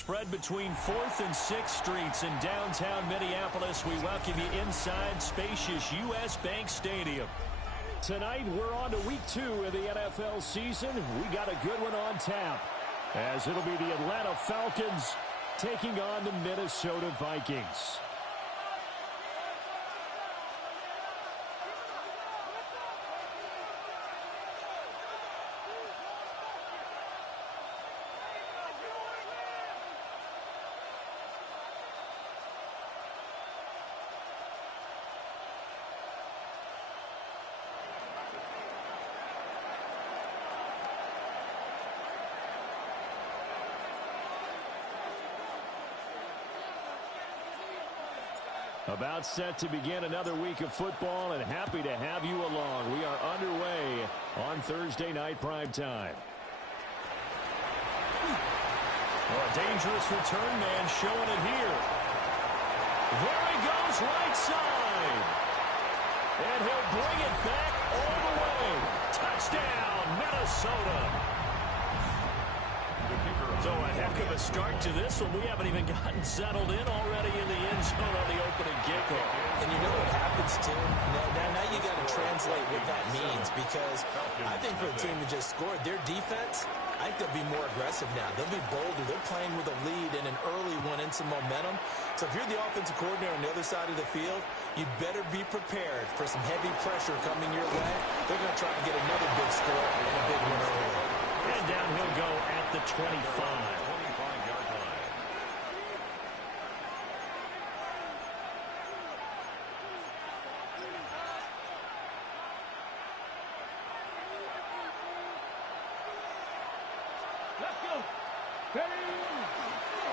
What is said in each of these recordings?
Spread between 4th and 6th Streets in downtown Minneapolis. We welcome you inside spacious U.S. Bank Stadium. Tonight, we're on to week 2 of the NFL season. We got a good one on tap, as it'll be the Atlanta Falcons taking on the Minnesota Vikings. About set to begin another week of football, and happy to have you along. We are underway on Thursday night primetime. Oh, a dangerous return man showing it here. There he goes, right side. And he'll bring it back all the way. Touchdown, Minnesota. So a heck of a start to this one. We haven't even gotten settled in already in the end zone on the opening kickoff. And you know what happens, Tim? Now you got to translate what that means, because I think for the team that just scored, their defense, I think they'll be more aggressive now. They'll be bolder. They're playing with a lead and an early one and some momentum. So if you're the offensive coordinator on the other side of the field, you'd better be prepared for some heavy pressure coming your way. They're going to try to get another big score and a big one early. And down he'll go at the 25. 25-yard line. Let's go.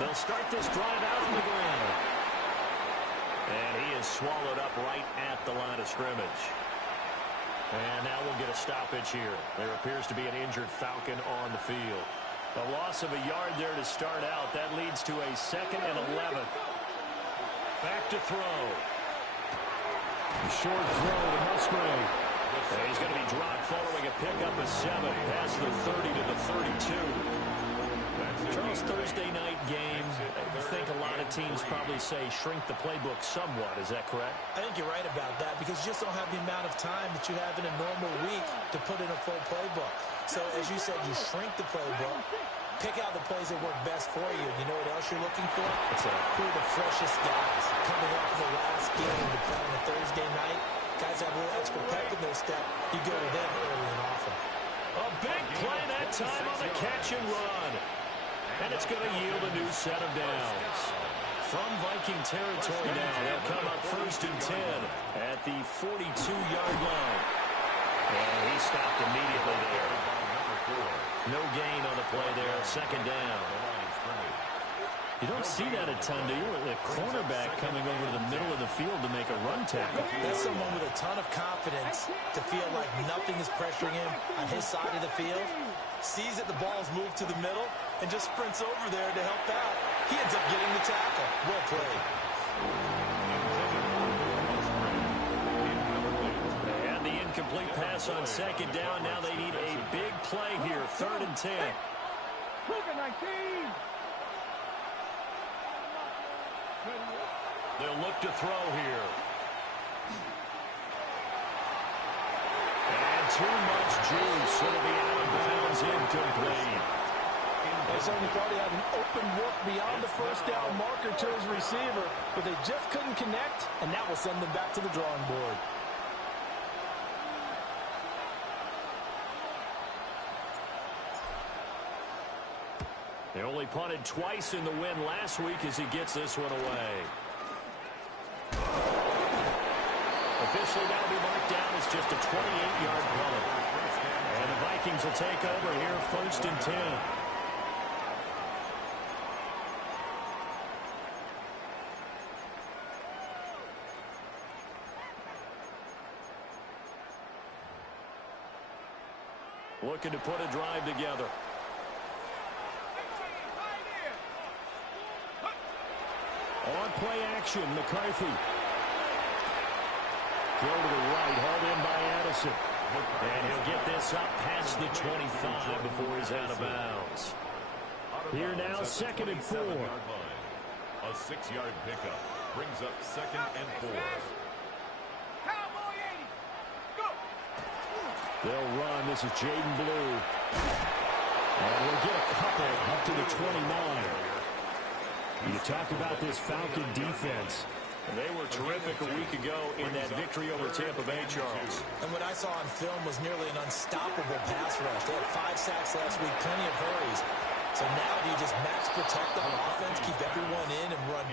They'll start this drive out on the ground. And he is swallowed up right at the line of scrimmage. And now we'll get a stoppage here. There appears to be an injured Falcon on the field. A loss of a yard there to start out. That leads to a 2nd and 11. Back to throw. Short throw to Musgrave. And he's going to be dropped following a pickup of 7. Past the 30 to the 32. Charles, Thursday night game, I think a lot of teams probably say shrink the playbook somewhat. Is that correct? I think you're right about that, because you just don't have the amount of time that you have in a normal week to put in a full playbook. So, as you said, you shrink the playbook, pick out the plays that work best for you. You know what else you're looking for? Who are the freshest guys coming off the last game to play on a Thursday night? Guys have a little extra pep in their step. You go to them early and often. A big play that time on the catch and run. And it's going to yield a new set of downs. From Viking territory now, they'll come up 1st and 10 at the 42-yard line. And he stopped immediately there. No gain on the play there, 2nd down. You don't see that a ton, do you? The cornerback coming over to the middle of the field to make a run tackle. That's someone with a ton of confidence to feel like nothing is pressuring him on his side of the field. Sees that the ball's moved to the middle and just sprints over there to help out. He ends up getting the tackle. Well played. And the incomplete pass on 2nd down. Now they need a big play here. 3rd and 10. They'll look to throw here. And too much juice. It'll be out of bounds, incomplete. They certainly thought he had an open look beyond the 1st down marker to his receiver, but they just couldn't connect, and that will send them back to the drawing board. They only punted twice in the win last week as he gets this one away. Officially, that'll be marked down as just a 28-yard punt. And the Vikings will take over here 1st and 10. Looking to put a drive together. On play action, McCarthy. Throw to the right, hauled in by Addison. And he'll get this up past the 25 before he's out of bounds. Here now, 2nd and 4. A 6-yard pickup brings up 2nd and 4. They'll run. This is Jaden Blue. And we'll get a couple up to the 29. You talk about this Falcon defense. They were terrific a week ago in that victory over Tampa Bay, Charles. And what I saw on film was nearly an unstoppable pass rush. They had 5 sacks last week, plenty of hurries. So now do you just max protect on offense, keep everyone in, and run,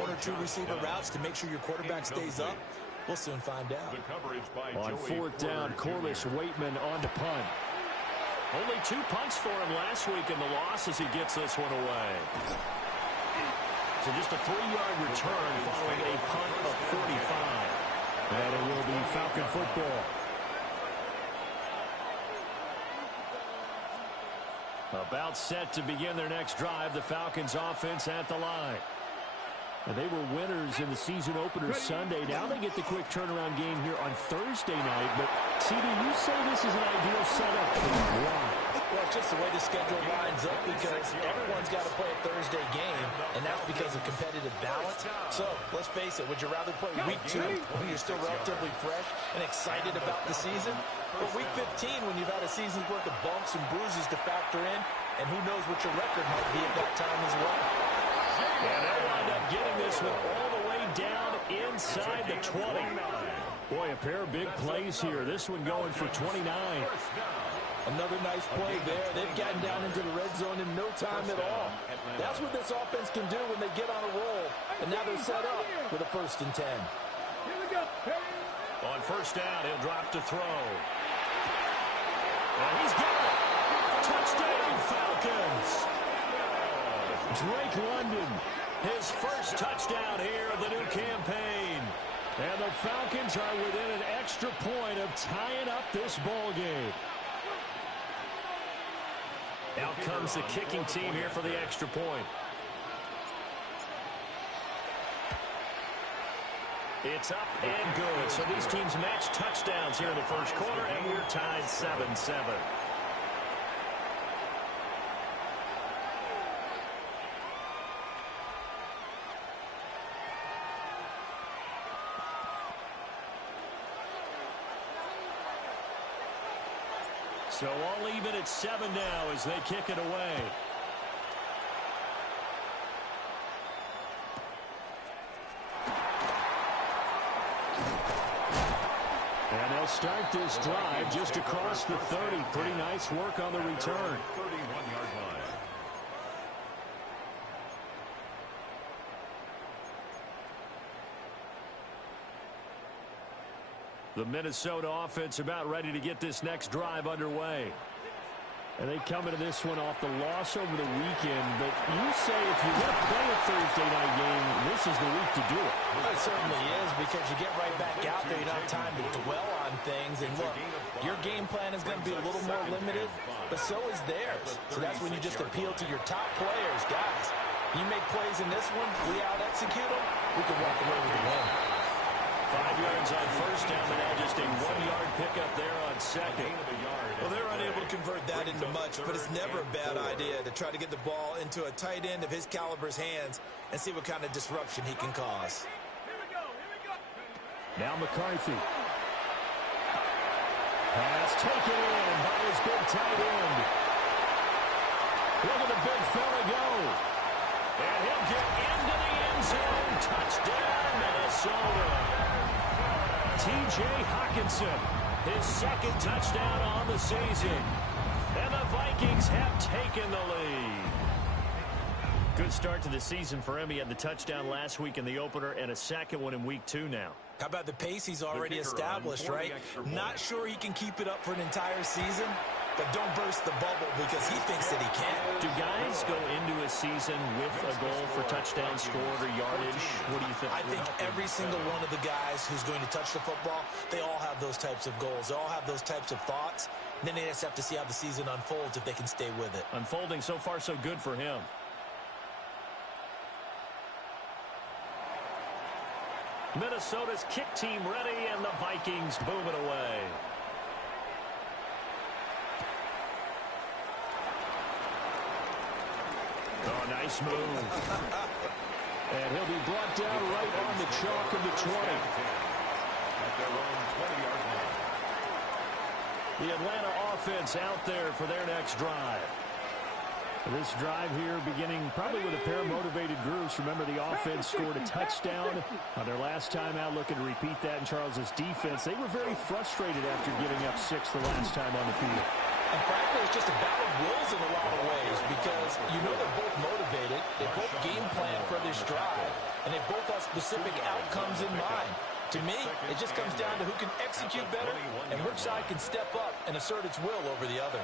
1 or 2 receiver routes to make sure your quarterback stays up? We'll soon find out. On 4th down, Corliss Waitman on to punt. Only 2 punts for him last week in the loss as he gets this one away. So just a 3-yard return following a punt of 45. And it will be Falcon football. About set to begin their next drive, the Falcons offense at the line. And they were winners in the season opener Sunday. Now they get the quick turnaround game here on Thursday night. But, CD, you say this is an ideal setup for them. Why? Well, it's just the way the schedule lines up because everyone's got to play a Thursday game, and that's because of competitive balance. So, let's face it, would you rather play week 2 when you're still relatively fresh and excited about the season? Or week 15 when you've had a season's worth of bumps and bruises to factor in, and who knows what your record might be at that time as well. And they'll wind up getting this one all the way down inside the 20. Boy, a pair of big plays here. This one going for 29. Another nice play there. They've gotten down into the red zone in no time at all. That's what this offense can do when they get on a roll. And now they're set up with a 1st and 10. On 1st down, he'll drop to throw. And he's got it. Touchdown, Falcons. Drake London, his first touchdown here of the new campaign. And the Falcons are within an extra point of tying up this ball game. Out comes the kicking team here for the extra point. It's up and good. So these teams match touchdowns here in the first quarter, and we're tied 7-7. So all even at 7 now as they kick it away. And they'll start this drive just across the 30. Pretty nice work on the return. 31-yard line. The Minnesota offense about ready to get this next drive underway. And they come into this one off the loss over the weekend. But you say if you're going to play a Thursday night game, this is the week to do it. Well, it certainly is because you get right back out there. You don't have time to dwell on things. And look, your game plan is going to be a little more limited, but so is theirs. So that's when you just appeal to your top players. Guys, you make plays in this one, we out-execute them, we can walk away with a win. 5 yards on 1st down, and now just a 1-yard pickup there on 2nd. Well, they're unable to convert that into much, but it's never a bad idea to try to get the ball into a tight end of his caliber's hands and see what kind of disruption he can cause. Now McCarthy. Pass taken in by his big tight end. Look at the big fella go. And he'll get into the end zone. Touchdown, Minnesota. T.J. Hawkinson, his 2nd touchdown on the season. And the Vikings have taken the lead. Good start to the season for him. He had the touchdown last week in the opener and a 2nd one in week 2 now. How about the pace he's already established, right? Not sure he can keep it up for an entire season, but don't burst the bubble because he thinks that he can. Do guys go into a season with a goal for touchdowns scored or yardage? What do you think? I think every single one of the guys who's going to touch the football, they all have those types of goals. They all have those types of thoughts. And then they just have to see how the season unfolds if they can stay with it. Unfolding so far so good for him. Minnesota's kick team ready, and the Vikings boom it away. Oh, nice move. And he'll be brought down right on the chalk of the 20. At their own 20-yard line. The Atlanta offense out there for their next drive. This drive here beginning probably with a pair of motivated groups. Remember, the offense scored a touchdown on their last time out, looking to repeat that in Charles's defense. They were very frustrated after giving up 6 the last time on the field. And frankly, it's just a battle of wills in a lot of ways because you know they're both motivated. They both game plan for this drive, and they both have specific outcomes in mind. To me, it just comes down to who can execute better and which side can step up and assert its will over the other.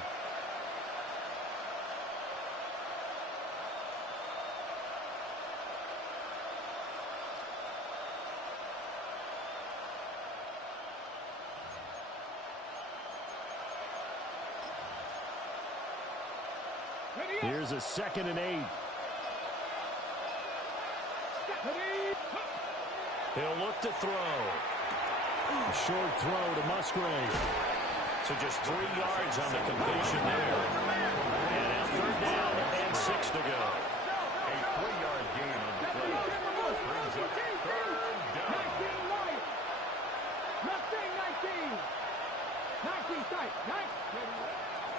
Here's a 2nd and 8. He'll look to throw. A short throw to Musgrave. So just 3 yards on the completion there. And now 3rd down and 6 to go. A 3-yard gain on the play. Brings up 3rd down. 19.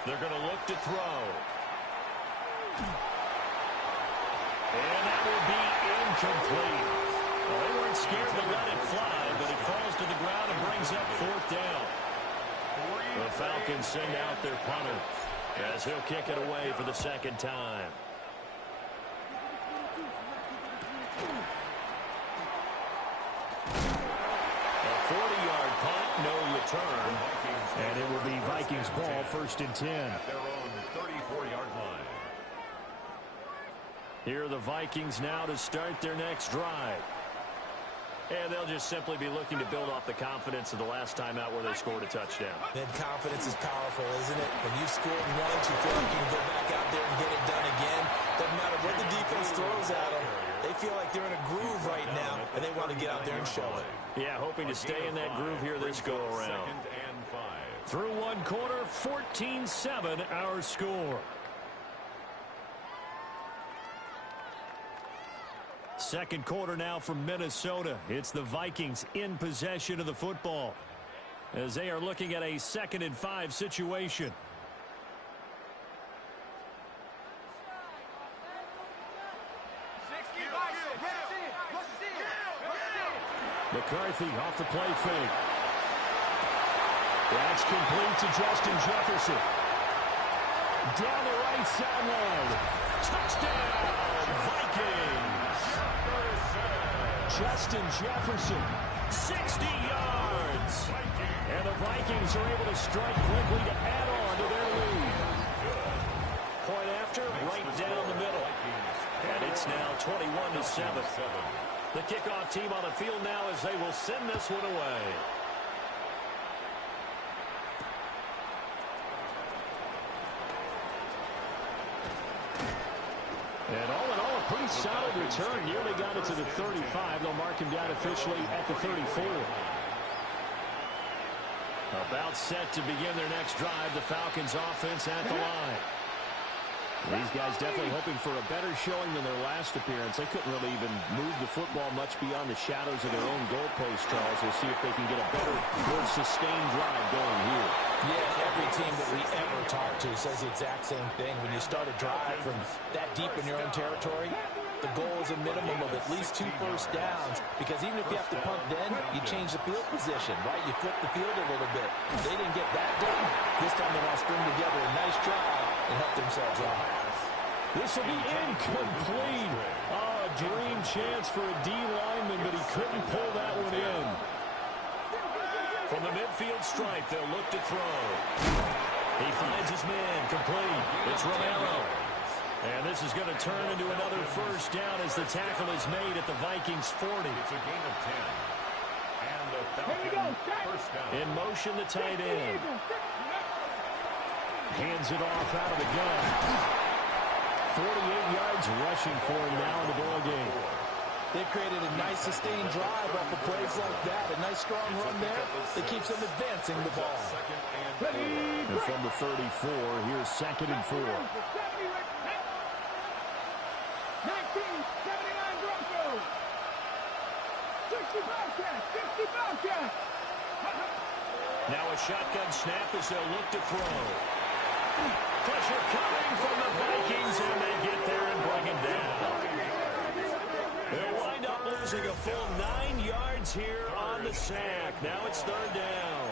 They're going to look to throw. And that will be incomplete. Well, they weren't scared to let it fly, but it falls to the ground and brings up 4th down. The Falcons send out their punter as he'll kick it away for the 2nd time. A 40-yard punt, no return, and it will be Vikings ball, 1st and 10. At their own 34-yard line. Here are the Vikings now to start their next drive. And they'll just simply be looking to build off the confidence of the last time out where they scored a touchdown. Then confidence is powerful, isn't it? When you scored once, you feel like you can go back out there and get it done again. Doesn't matter what the defense throws at them. They feel like they're in a groove right now, and they want to get out there and show it. Yeah, hoping to stay in that groove here this go-around. 2nd and 5. Through 1 quarter, 14-7 our score. 2nd quarter now from Minnesota. It's the Vikings in possession of the football as they are looking at a 2nd and 5 situation. McCarthy off the play fake. That's complete to Justin Jefferson. Down the right sideline. Touchdown, Vikings. Justin Jefferson, 60 yards. And the Vikings are able to strike quickly to add on to their lead. Point after, right down the middle. And it's now 21-7. The kickoff team on the field now as they will send this one away. And all in all, a pretty solid return. Nearly got it to the 35. They'll mark him down officially at the 34. About set to begin their next drive. The Falcons offense at the line. These guys definitely hoping for a better showing than their last appearance. They couldn't really even move the football much beyond the shadows of their own goalpost, Charles. We'll see if they can get a better, more sustained drive going here. Yeah, every team that we ever talk to says the exact same thing. When you start a drive from that deep in your own territory, the goal is a minimum of at least 2 first downs, because even if you have to punt then, you change the field position, right? You flip the field a little bit. They didn't get that done. This time they want to string together a nice drive and help themselves out. This will be incomplete. Oh, a dream chance for a D lineman, but he couldn't pull that one in. From the midfield stripe, they'll look to throw. He finds his man, complete. It's Romero. And this is going to turn into another first down as the tackle is made at the Vikings 40. It's a gain of 10. And the Falcons first down. In motion, the tight end. Hands it off out of the gun. 48 yards rushing for him now in the ball game. They created a nice sustained drive off of plays like that. A nice strong run there that keeps them advancing the ball. And from the 34, here's 2nd and 4. Now a shotgun snap as they'll look to throw. Pressure coming from the Vikings, and they get there and bring him down. They'll wind up losing a full 9 yards here on the sack. Now it's third down.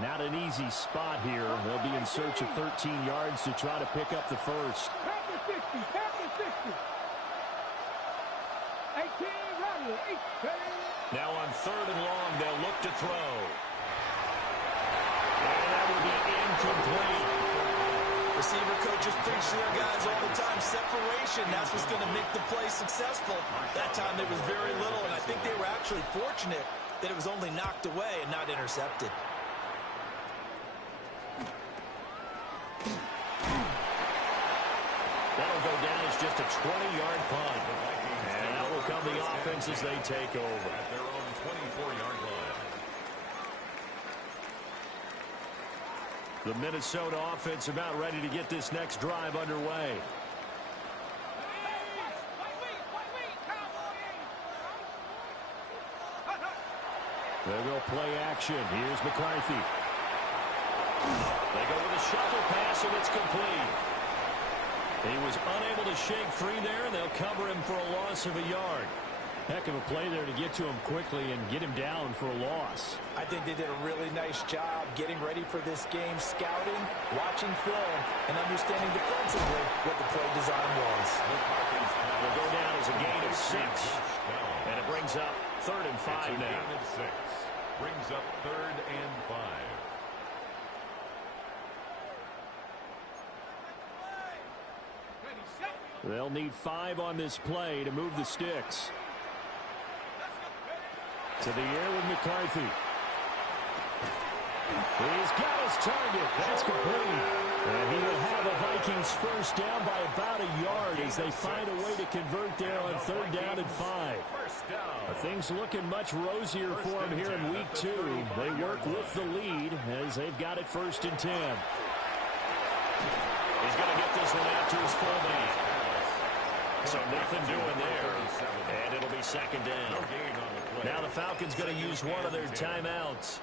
Not an easy spot here. They'll be in search of 13 yards to try to pick up the first. Now on third and long, they'll look to throw. And that will be incomplete. Receiver coaches preach to their guys all the time. Separation, that's what's going to make the play successful. That time there was very little, and I think they were actually fortunate that it was only knocked away and not intercepted. That'll go down as just a 20-yard punt. And out will come the offense as they take over. At their own 24-yard line. The Minnesota offense about ready to get this next drive underway. They'll go play action. Here's McCarthy. They go with a shuffle pass, and it's complete. He was unable to shake free there, and they'll cover him for a loss of a yard. Heck of a play there to get to him quickly and get him down for a loss. I think they did a really nice job getting ready for this game, scouting, watching film, and understanding defensively what the play design was. Will go down as a gain of 6. And it brings up 3rd and 5 now. Gain of 6. Brings up 3rd and 5. They'll need 5 on this play to move the sticks. To the air with McCarthy. He's got his target. That's complete. And he will have the Vikings first down by about a yard as they find a way to convert there on 3rd down and 5. Things looking much rosier for him here in week 2. They work with the lead as they've got it 1st and 10. He's going to get this one out to his fullback. So nothing doing there. And it'll be 2nd down. Now the Falcons going to use one of their timeouts.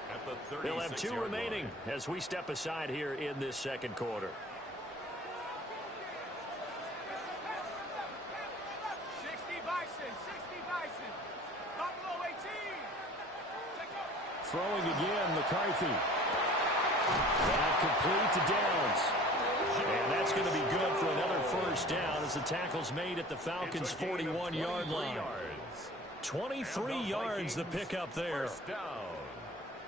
They'll have 2 remaining as we step aside here in this 2nd quarter. Throwing again, McCarthy. That complete to Downs. And that's going to be good for another 1st down as the tackle's made at the Falcons' 41-yard line. 23 yards the pickup there.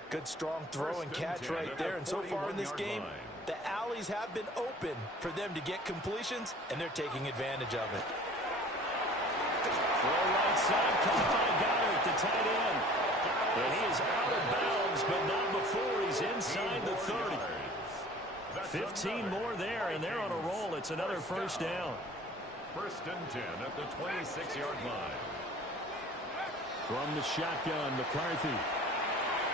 Good strong throw and catch right there. And so far in this game, the alleys have been open for them to get completions, and they're taking advantage of it. Throw right side, caught by Goddard, the tight end. And he is out of bounds, but not before he's inside the 30. 15 more there, and they're on a roll. It's another 1st down. 1st and 10 at the 26-yard line. From the shotgun, McCarthy.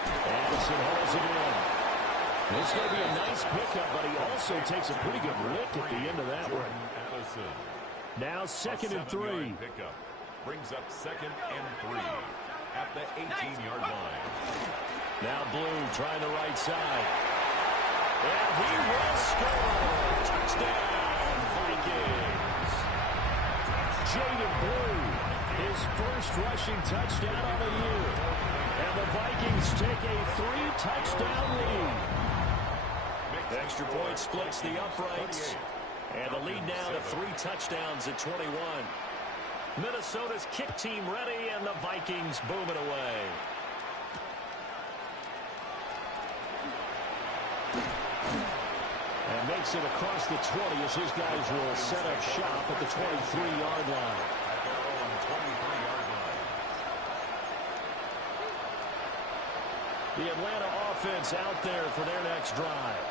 Addison holds it in. This is going to be a nice pickup, but he also takes a pretty good lick at the end of that one. Addison. Now 2nd and 3. Pickup brings up 2nd and 3 at the 18-yard line. Now Blue trying the right side. And he will score. Touchdown, Vikings. Jaden Blue, his first rushing touchdown on the year. And the Vikings take a 3-touchdown lead. The extra point splits the uprights. And the lead now to 3 touchdowns at 21. Minnesota's kick team ready, and the Vikings boom it away. And makes it across the 20 as his guys will set up shop at the 23-yard line. The Atlanta offense out there for their next drive.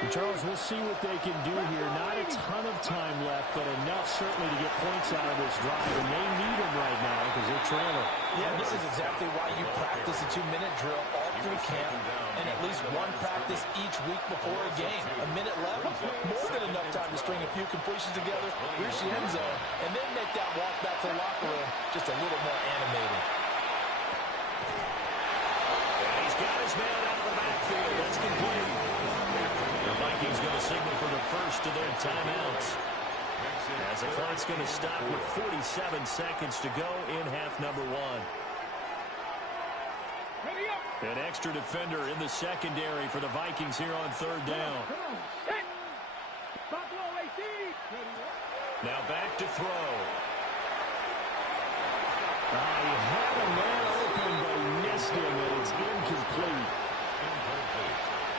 And Charles, we'll see what they can do here. Not a ton of time left, but enough certainly to get points out of this drive. And they need them right now because they're trailing. Yeah, this is exactly why you practice a 2-minute drill all through camp and at least one practice each week before a game. A minute left, more than enough time to string a few completions together, reach the end zone, and then make that walk back to the locker room just a little more animated. And he's got his man out of the backfield. That's complete. The Vikings going to signal for the first of their timeouts, as the clock's going to stop with 47 seconds to go in half number one. An extra defender in the secondary for the Vikings here on third down. Now back to throw. He had a man open, but he missed him, and it's incomplete.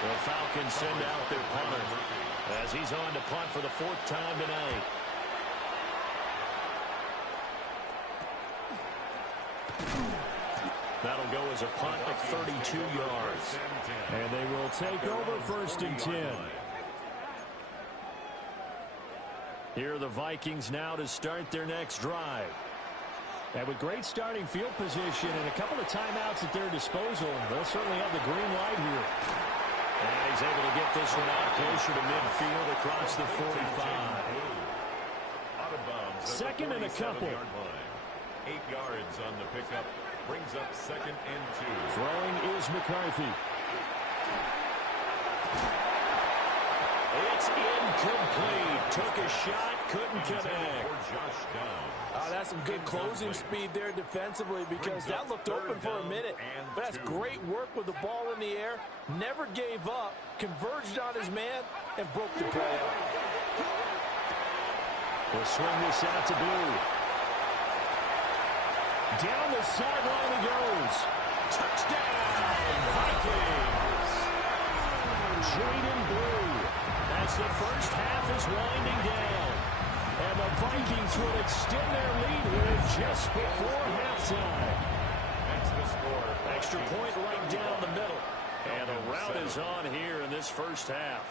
The Falcons send out their punter as he's on to punt for the fourth time tonight. That'll go as a punt of 32 yards. And they will take over first and 10. Here are the Vikings now to start their next drive. And with great starting field position and a couple of timeouts at their disposal, they'll certainly have the green light here. And he's able to get this one out closer to midfield across the 45. Second and a couple. 8 yards on the pickup. Brings up second and 2. Throwing is McCarthy. It's incomplete. Took a shot, couldn't connect. That's some good closing speed there defensively, because that looked open for a minute. But that's great work with the ball in the air. Never gave up, converged on his man, and broke the play up. We'll swing this out to Blue. Down the sideline he goes. Touchdown, Vikings. Jaden Blue, as the first half is winding down. And the Vikings will extend their lead here just before halftime. That's the score. Extra point right down the middle. And the rout is on here in this first half.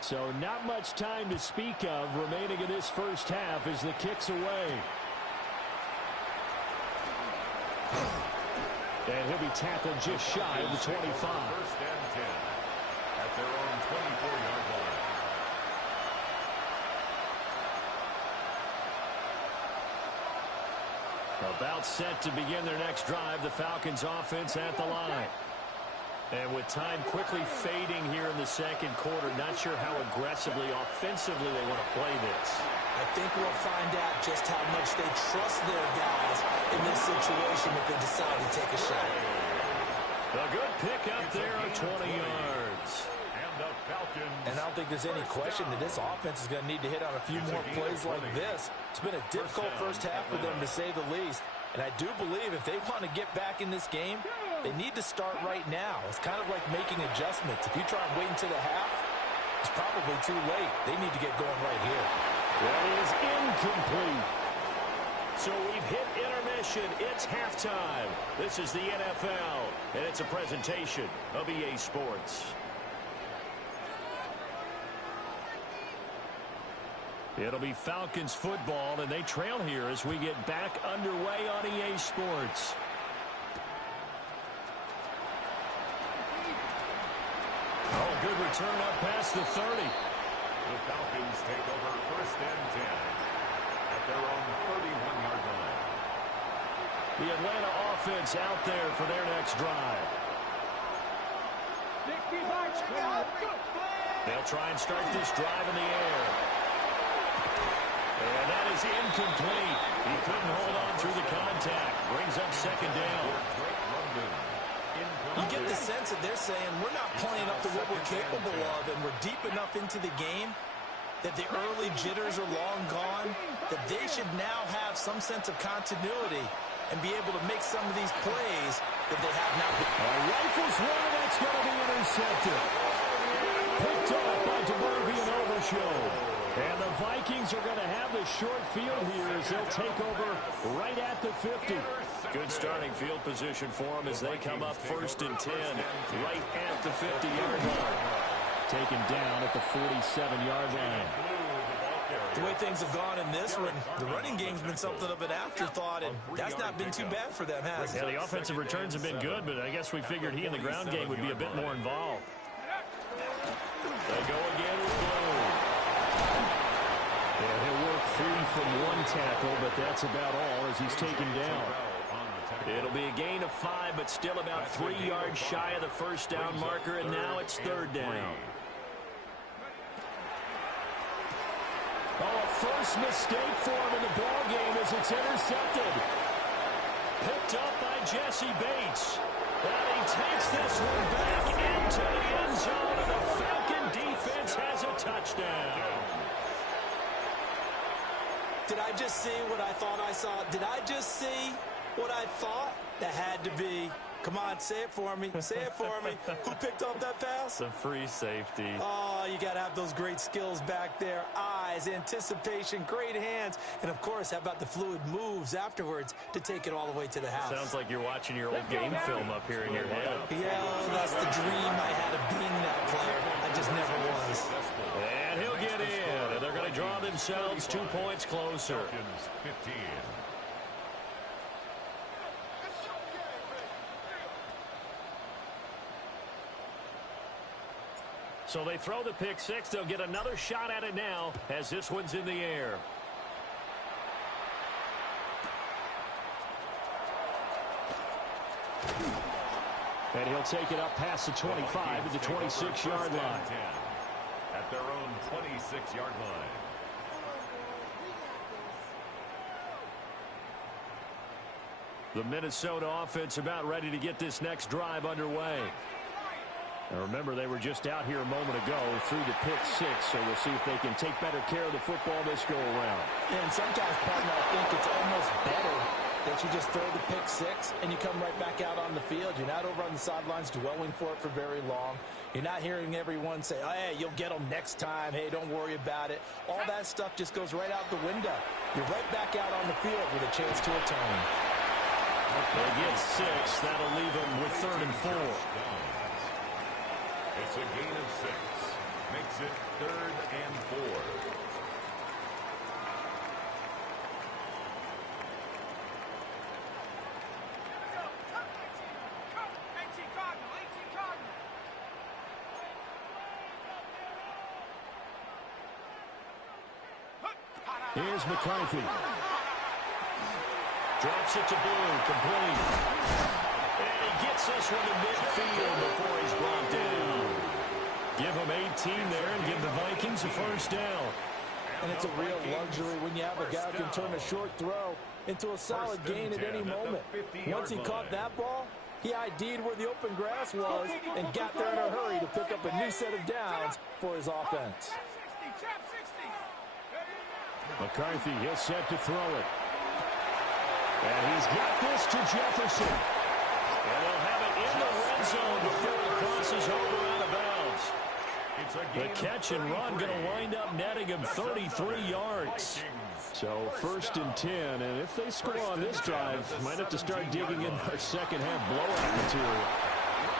So not much time to speak of remaining in this first half as the kick's away. And he'll be tackled just shy of the 25. First and 10 at their own 24-yard line. About set to begin their next drive, the Falcons offense at the line. And with time quickly fading here in the second quarter, not sure how aggressively, offensively they want to play this. I think we'll find out just how much they trust their guys in this situation if they decide to take a shot. A good pick up there of 20 yards. And the Falcons. And I don't think there's any question that this offense is going to need to hit on a few more plays like this. It's been a difficult first half for them, to say the least. And I do believe if they want to get back in this game, they need to start right now. It's kind of like making adjustments. If you try and wait until the half, it's probably too late. They need to get going right here. That is incomplete. So we've hit intermission. It's halftime. This is the NFL, and it's a presentation of EA Sports. It'll be Falcons football, and they trail here as we get back underway on EA Sports. Oh, good return up past the 30. The Falcons take over first and 10 at their own 31-yard line. The Atlanta offense out there for their next drive. They'll try and start this drive in the air. And that is incomplete. He couldn't hold on through the contact. Brings up second down. You get the sense that they're saying we're not playing up to what we're capable of, and we're deep enough into the game that the early jitters are long gone, that they should now have some sense of continuity and be able to make some of these plays that they have not. Rifles one, that's going to be intercepted. Picked up by DeMarvin and Overshow. And the Vikings are going to have the short field here as they'll take over right at the 50. Good starting field position for them as they come up first and 10, right at the 50-yard line. Taken down at the 47-yard line. The way things have gone in this one, the running game's been something of an afterthought, and that's not been too bad for them, has it? Yeah, the offensive returns have been good, but I guess we figured he in the ground game would be a bit more involved. They go again with Blue. And he'll work free from one tackle, but that's about all as he's taken down. It'll be a gain of 5, but still about 3 yards shy of the first down marker, and now it's third down. Oh, a first mistake for him in the ball game as it's intercepted. Picked up by Jesse Bates. And he takes this one back into the end zone, and the Falcon defense has a touchdown. Did I just see what I thought I saw? Did I just see what I thought? That had to be. Come on, say it for me. Say it for me. Who picked up that pass? The free safety. Oh, you got to have those great skills back there. Eyes, anticipation, great hands. And, of course, how about the fluid moves afterwards to take it all the way to the house? Sounds like you're watching your old game film up here in your head. Yeah, that's the dream I had of being that player. I just never was. And he'll get in. And they're going to draw themselves 2 points closer. 15. So they throw the pick six. They'll get another shot at it now as this one's in the air. And he'll take it up past the 25 to the 26-yard line. At their own 26-yard line. The Minnesota offense about ready to get this next drive underway. Now remember, they were just out here a moment ago through the pick six, so we'll see if they can take better care of the football this go-around. And sometimes, partner, I think it's almost better that you just throw the pick six and you come right back out on the field. You're not over on the sidelines dwelling for it for very long. You're not hearing everyone say, oh, hey, you'll get them next time. Hey, don't worry about it. All that stuff just goes right out the window. You're right back out on the field with a chance to atone. They get 6. That'll leave them with 3rd and 4. It's a gain of 6. Makes it 3rd and 4. Here's McCarthy. Drops it to Blue, complete. And he gets this one to midfield before he's brought down. Give him 18 there and give the Vikings a first down. And it's a real luxury when you have a guy who can turn a short throw into a solid gain at any moment. Once he caught that ball, he ID'd where the open grass was and got there in a hurry to pick up a new set of downs for his offense. McCarthy, he'll set to throw it. And he's got this to Jefferson. And they'll have it in the red zone before he crosses over out of bounds. The catch and run going to wind up netting him 33 yards. So 1st and 10, and if they score on this drive, might have to start digging in our second half blowout material.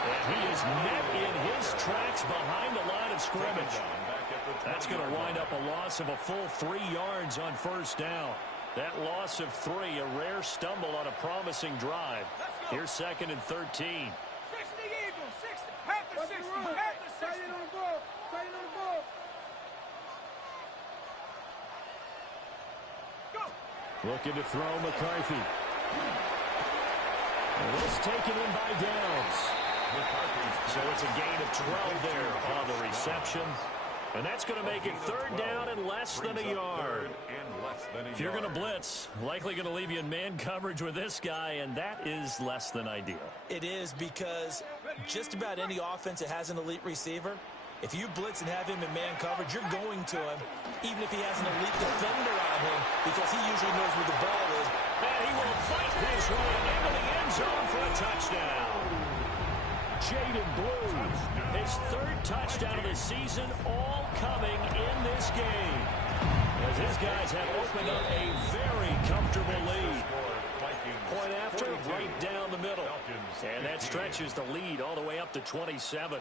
And he is met in his tracks behind the line of scrimmage. That's going to wind up a loss of a full 3 yards on first down. That loss of 3, a rare stumble on a promising drive. Here's 2nd and 13. 60 Eagles, 60. Panther 60. Panther 60. Tight on the ball. Tight on the ball. Go. Looking to throw McCarthy. And this taken in by Downs. So it's a gain of 12 there on the reception. And that's going to make it 3rd down and less than a yard. If you're going to blitz, likely going to leave you in man coverage with this guy, and that is less than ideal. It is, because just about any offense that has an elite receiver, if you blitz and have him in man coverage, you're going to him, even if he has an elite defender on him, because he usually knows where the ball is. And he will fight his way into the end zone for a touchdown. Jaden Blue, his 3rd touchdown of the season, all coming in this game. As his guys have opened up a very comfortable lead. Point after, right down the middle. And that stretches the lead all the way up to 27.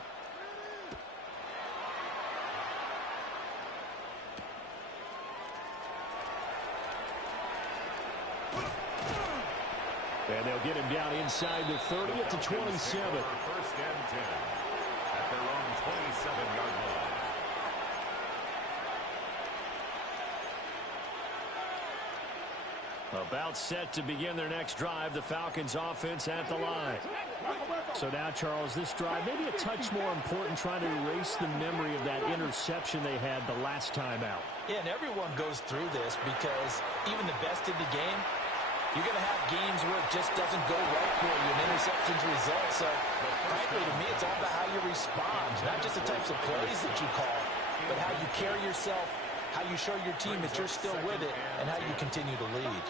And they'll get him down inside the 30 at the 27. First and 10 at their own 27-yard line. About set to begin their next drive, the Falcons offense at the line. So now, Charles, this drive maybe a touch more important, trying to erase the memory of that interception they had the last time out. Yeah, and everyone goes through this because even the best in the game, you're going to have games where it just doesn't go right for you, and interceptions result. So, frankly, to me, it's all about how you respond, not just the types of plays that you call, but how you carry yourself, how you show your team that you're still with it, and how you continue to lead.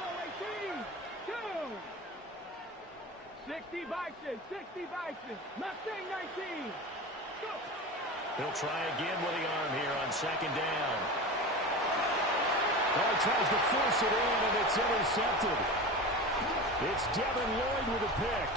60 Bison, Mustang 19. Go. He'll try again with the arm here on second down. Oh, he tries to force it in, and it's intercepted. It's Devin Lloyd with a pick.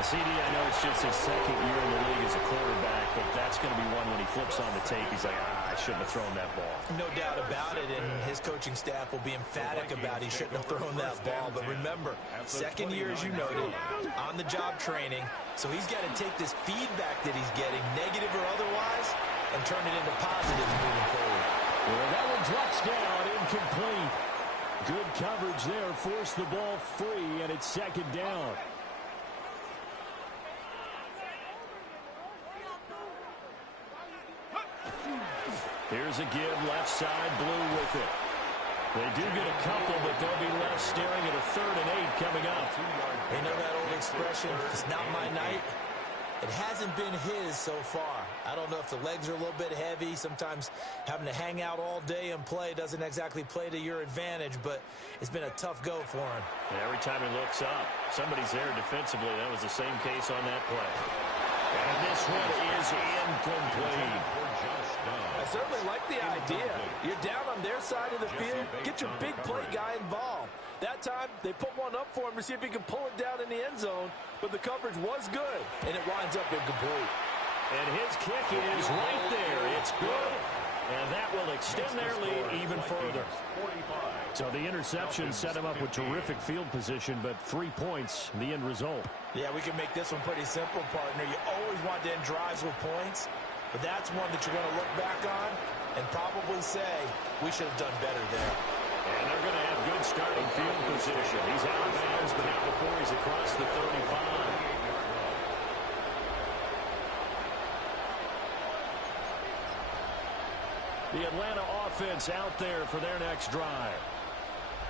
CD, I know it's just his second year in the league as a quarterback, but that's going to be one when he flips on the tape. He's like, I shouldn't have thrown that ball. No doubt about it, and his coaching staff will be emphatic about he shouldn't have thrown that ball. But remember, second year, as you noted, on-the-job training, so he's got to take this feedback that he's getting, negative or otherwise, and turn it into positives moving forward. Well, that one drops down, incomplete. Good coverage there, forced the ball free, and it's second down. Here's a give, left side, Blue with it. They do get a couple, but they'll be left staring at a 3rd and 8 coming up. You know that old expression, it's not my night? It hasn't been his so far. I don't know if the legs are a little bit heavy. Sometimes having to hang out all day and play doesn't exactly play to your advantage, but it's been a tough go for him. And every time he looks up, somebody's there defensively. That was the same case on that play. And this one is incomplete. I certainly like the idea. You're down on their side of the field. Get your big play guy involved. That time, they put one up for him to see if he can pull it down in the end zone, but the coverage was good, and it winds up incomplete. And his kick is right there. It's good. And that will extend their lead even further. So the interception set him up with terrific field position, but 3 points, the end result. Yeah, we can make this one pretty simple, partner. You always want to end drives with points, but that's one that you're going to look back on and probably say, we should have done better there. And they're going to have good starting field position. He's out of bounds, but not before he's across the 35. The Atlanta offense out there for their next drive.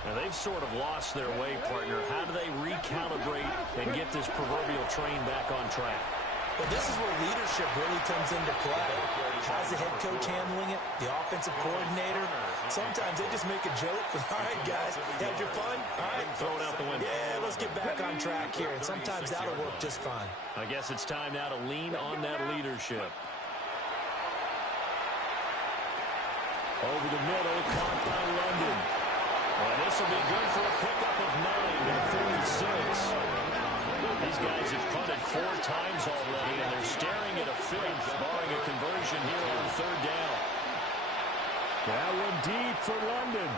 Now, they've sort of lost their way, partner. How do they recalibrate and get this proverbial train back on track? Well, this is where leadership really comes into play. How's the head coach handling it? The offensive coordinator? Sometimes they just make a joke. All right, guys, had your fun? All right. Throw it out the window. Yeah, let's get back on track here. And sometimes that'll work just fine. I guess it's time now to lean on that leadership. Over the middle, caught by London. Well, this will be good for a pickup of 9 to 36. These guys have punted 4 times already, and they're staring at a 5th, barring a conversion here on 3rd down. That one deep for London.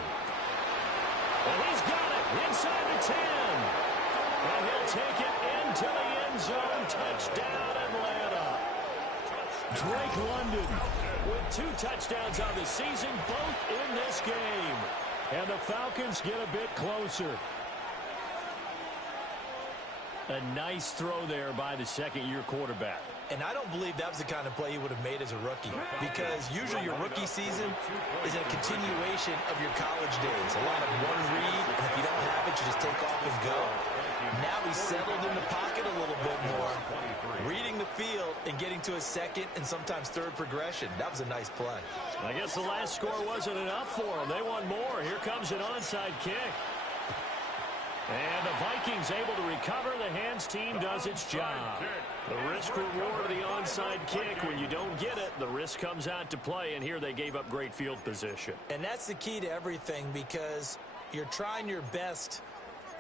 And he's got it inside the 10. And he'll take it into the end zone. Touchdown, Atlanta. Drake London with 2 touchdowns on the season, both in this game. And the Falcons get a bit closer. A nice throw there by the second-year quarterback. And I don't believe that was the kind of play he would have made as a rookie, because usually your rookie season is a continuation of your college days. A lot of one read, and if you don't have it, you just take off and go. Now he's settled in the pocket a little bit more, reading the field and getting to a second and sometimes third progression. That was a nice play. I guess the last score wasn't enough for them. They want more. Here comes an onside kick. And the Vikings able to recover. The hands team does its job. The risk-reward of the onside kick. When you don't get it, the risk comes out to play, and here they gave up great field position. And that's the key to everything, because you're trying your best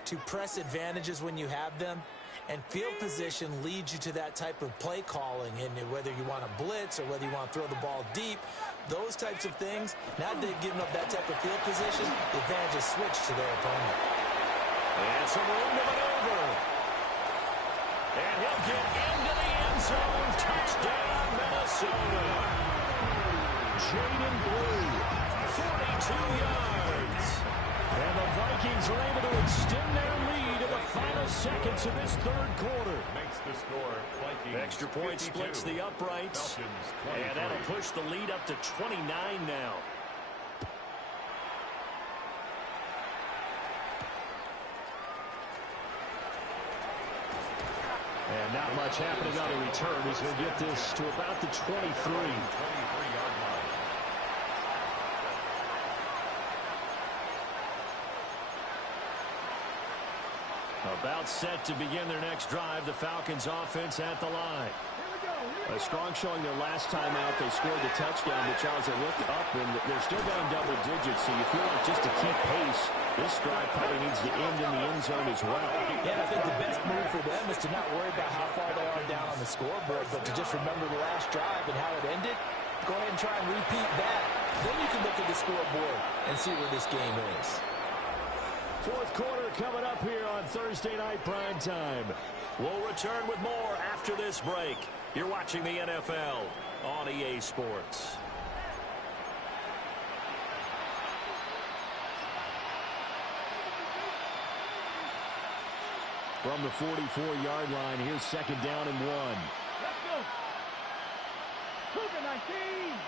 to press advantages when you have them, and field position leads you to that type of play calling, and whether you want to blitz or whether you want to throw the ball deep, those types of things, now that they've given up that type of field position, the advantage is switched to their opponent. And some room to maneuver. And he'll get into the end zone. Touchdown, Minnesota. Jaden Blue, 42 yards. And the Vikings are able to extend their lead in the final seconds of this third quarter. Makes the score Vikings Extra point 52. splits the uprights. Falcons And 23. that'll push the lead up to 29 now. And not much happening on the return. He's going to get this to about the 23. 23-yard line. About set to begin their next drive. The Falcons offense at the line. A strong showing their last time out. They scored the touchdown, but Charles, they looked up, and they're still down double digits, so you feel like just to keep pace, this drive probably needs to end in the end zone as well. Yeah, I think the best move for them is to not worry about how far they are down on the scoreboard, but to just remember the last drive and how it ended. Go ahead and try and repeat that. Then you can look at the scoreboard and see where this game is. Fourth quarter coming up here on Thursday Night Prime Time. We'll return with more after this break. You're watching the NFL on EA Sports. From the 44-yard line, here's second down and 1. Let's go. Cougar 19.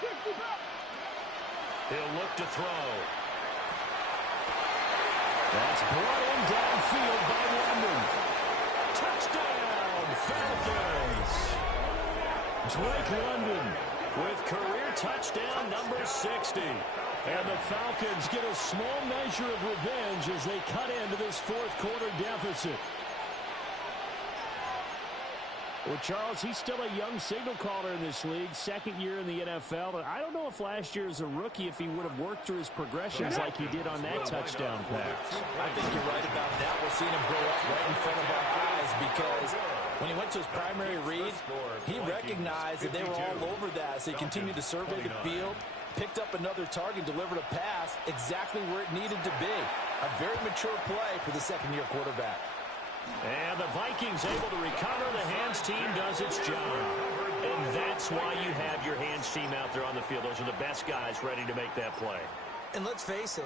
60 up. He'll look to throw. That's brought in downfield by London. Touchdown, Falcons. Drake London. With career touchdown number 60. And the Falcons get a small measure of revenge as they cut into this fourth quarter deficit. Well, Charles, he's still a young signal caller in this league, second year in the NFL. I don't know if last year as a rookie, if he would have worked through his progressions like he did on that touchdown pass. I think you're right about that. We're seeing him grow up right in front of our eyes because when he went to his primary read, he recognized that they were all over that. So he continued to survey the field, picked up another target, delivered a pass exactly where it needed to be. A very mature play for the second-year quarterback. And the Vikings able to recover. The hands team does its job. And that's why you have your hands team out there on the field. Those are the best guys ready to make that play. And let's face it,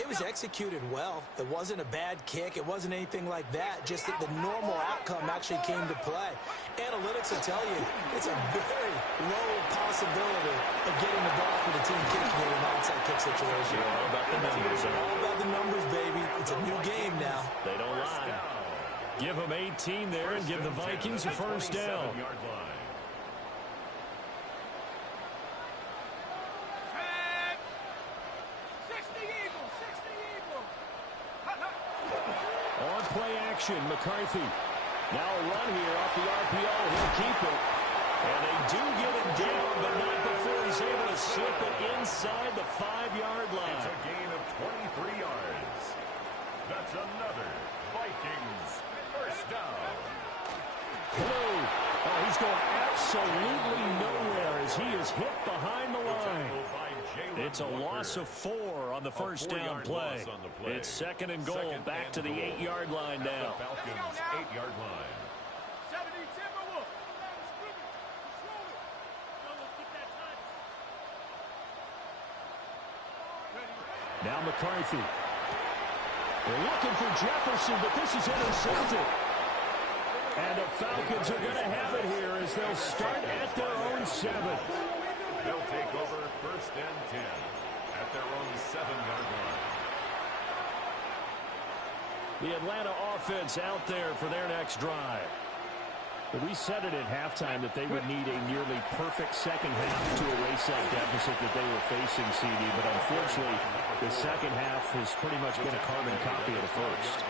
it was executed well. It wasn't a bad kick. It wasn't anything like that. Just that the normal outcome actually came to play. Analytics will tell you it's a very low possibility of getting the ball for the team kicking it in an onside kick situation. You're all about the numbers. All about the numbers, baby. It's a new game now. They don't lie. Give them 18 there and give the Vikings a first down. Tag. 60 Eagle. 60 Eagle. On play action, McCarthy. Now a run here off the RPO. He'll keep it. And they do get it down, but not before he's able to slip it inside the 5-yard line. It's a gain of 23 yards. That's another Vikings first down. Blue. Oh, he's going absolutely nowhere as he is hit behind the line. It's a loss of 4 on the first down play. It's second and goal, back to the 8-yard line now. Falcons 8-yard line. 70 Timberwolves. Control it. Let's get that time. Ready. Now McCarthy. They're looking for Jefferson, but this is intercepted. And the Falcons are going to have it here as they'll start at their own 7. They'll take over first and 10 at their own 7-yard line. The Atlanta offense out there for their next drive. We said it at halftime that they would need a nearly perfect second half to erase that deficit that they were facing, CD. But unfortunately, the second half has pretty much been a carbon copy of the first.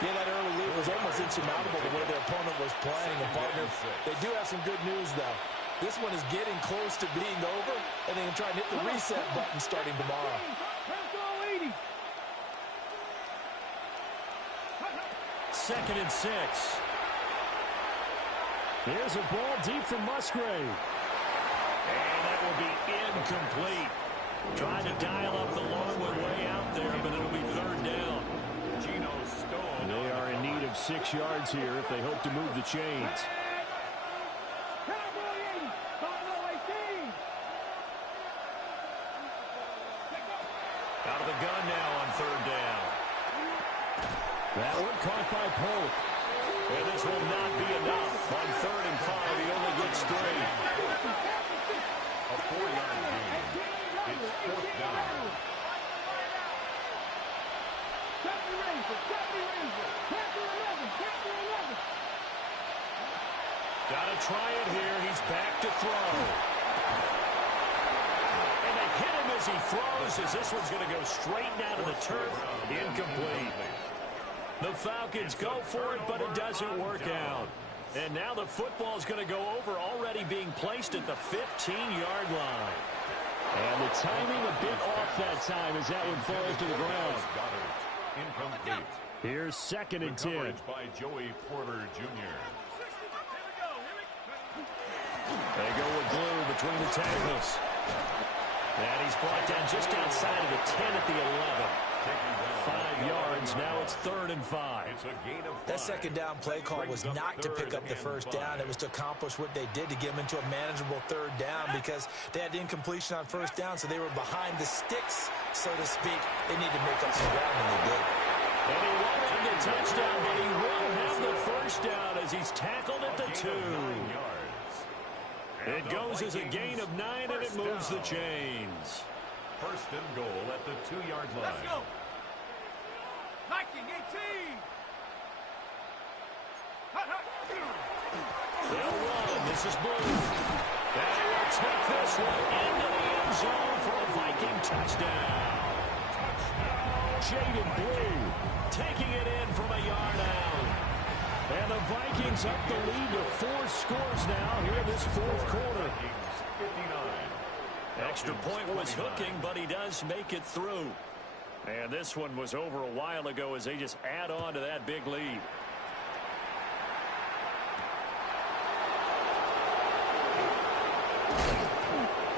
Yeah, that early lead was almost insurmountable the way their opponent was playing. And partner, they do have some good news, though. This one is getting close to being over, and they can try and hit the reset button starting tomorrow. Second and 6. Here's a ball deep from Musgrave. And that will be incomplete. Trying to dial up the long one way out there, but it'll be third down. They are in need of 6 yards here if they hope to move the chains. Out of the gun now on 3rd down. That one caught by Polk. And this will not be enough. On 3rd and 5, he only gets 3. A 4-yard gain. It's 4th down. Gotta try it here. He's back to throw. And they hit him as he throws, as this one's going to go straight down to the turf. Incomplete. The Falcons go for it, but it doesn't work out. And now the football's going to go over, already being placed at the 15-yard line. And the timing a bit off that time as that one falls to the ground. Incomplete. Here's 2nd and 10. Coverage by Joey Porter Jr. They go with glue between the tackles. And he's brought down just outside of the 10 at the 11. 5 yards. Now it's 3rd and 5. It's a gain of 5. That 2nd down play call was not to pick up the 1st down. It was to accomplish what they did to get them into a manageable 3rd down because they had incompletion on 1st down, so they were behind the sticks, so to speak. They need to make up some ground, and they did. And he won't have the touchdown, but he will have the 1st down as he's tackled at the 2. It goes as a gain of 9, and it moves the chains. 1st and goal at the 2-yard line. Let's go. 19-18. They'll run. This is Blue. And he will take this one into the end zone for a Viking touchdown. Jaden Blue taking it in from a yard out. And the Vikings up the lead to 4 scores now here in this 4th quarter. 59. Extra point was hooking, but he does make it through. And this one was over a while ago as they just add on to that big lead.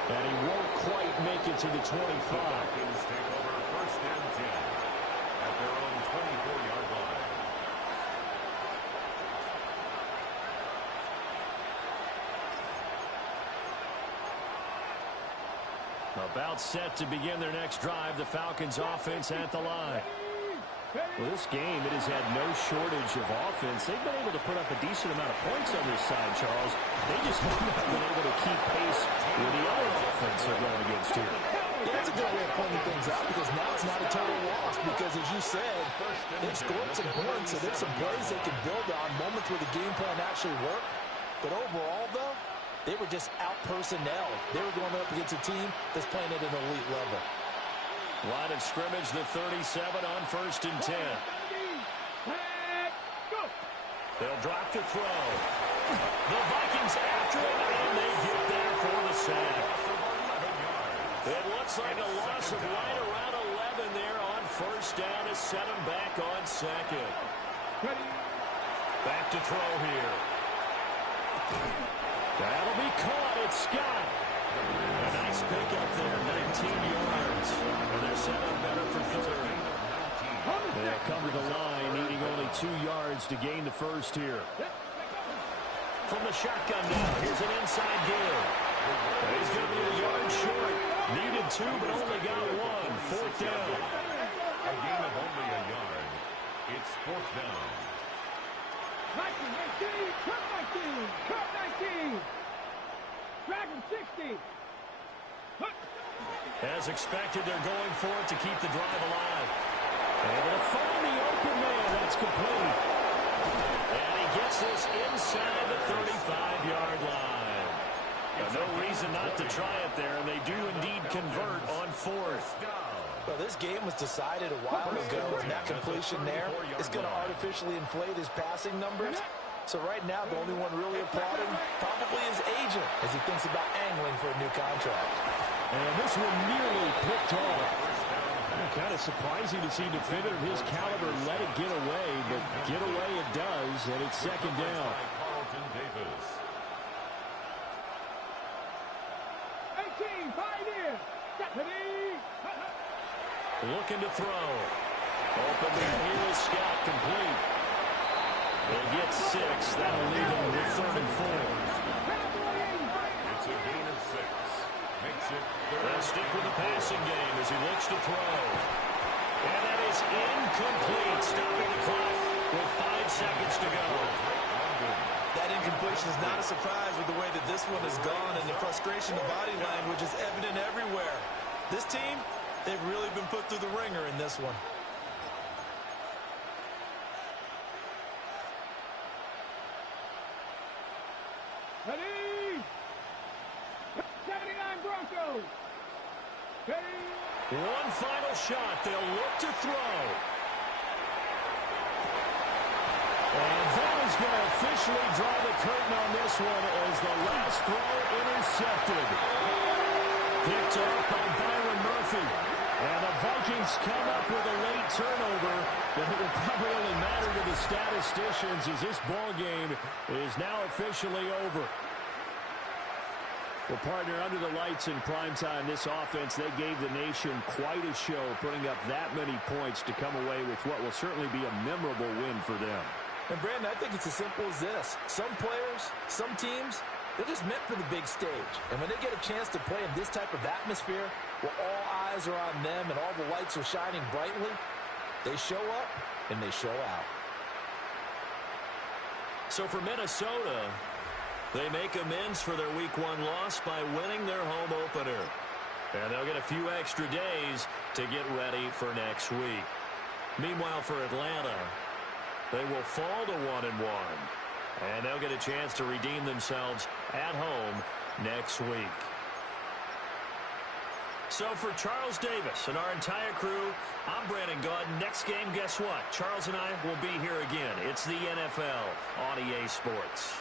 And he won't quite make it to the 25. Falcons take over 1st and 10 at their own 24-yard line. About set to begin their next drive, the Falcons offense at the line. Well, this game, it has had no shortage of offense. They've been able to put up a decent amount of points on this side, Charles. They just have not been able to keep pace with the other offense they're going against here. Yeah, that's a good way of pointing things out because now it's not a total loss because, as you said, they've scored some points, so there's some plays they can build on, moments where the game plan actually worked. But overall, though, they were just out-personnel. They were going up against a team that's playing at an elite level. Line of scrimmage, the 37 on 1st and 10. They'll drop to throw. The Vikings after him, and they get there for the sack. It looks like a loss of right around 11 there on 1st down to set him back on 2nd. Back to throw here. That'll be caught. It's Scott. A nice pick up there, 19 yards. And they're set up better for 3rd. They'll come to the line, needing only 2 yards to gain the 1st here. From the shotgun now, here's an inside give. He's going to be a yard short. Needed 2, but only got 1. 4th down. A gain of only a yard. It's 4th down. 19-18. Cut 19. Cut 19. Dragon 60. As expected, they're going for it to keep the drive alive. Able to find the open man. That's complete. And he gets this inside the 35-yard line. No reason not to try it there, and they do indeed convert on 4th. Well, this game was decided a while ago, and that completion there is going to artificially inflate his passing numbers. So right now, the only one really applauding probably his agent as he thinks about angling for a new contract. And this one nearly picked off. Kind of surprising to see a defender of his caliber let it get away, but get away it does, and it's 2nd down. Carlton Davis. 18, 5 in. Stephanie. Looking to throw. Open to here is Scott, complete. They get 6. That'll leave them with 3rd and 4. It's a gain of 6. Makes it They'll stick with the passing game as he looks to throw. And that is incomplete, stopping the clock with 5 seconds to go. That incompletion is not a surprise with the way that this one has gone, and the frustration of body language is evident everywhere. This team, they've really been put through the ringer in this one. Ready? 79 Broncos. Ready? One final shot. They'll look to throw. And that is going to officially draw the curtain on this one as the last throw intercepted. Picked off by Byron Murphy. And the Vikings come up with a late turnover, but it will probably only matter to the statisticians as this ball game is now officially over. Well, partner, under the lights in primetime, this offense, they gave the nation quite a show, putting up that many points to come away with what will certainly be a memorable win for them. And, Brandon, I think it's as simple as this. Some players, some teams, they're just meant for the big stage. And when they get a chance to play in this type of atmosphere, where all eyes are on them and all the lights are shining brightly, they show up and they show out. So for Minnesota, they make amends for their Week 1 loss by winning their home opener. And they'll get a few extra days to get ready for next week. Meanwhile, for Atlanta, they will fall to 1-1. And they'll get a chance to redeem themselves at home next week. So for Charles Davis and our entire crew, I'm Brandon Gaudin. Next game, guess what? Charles and I will be here again. It's the NFL on EA Sports.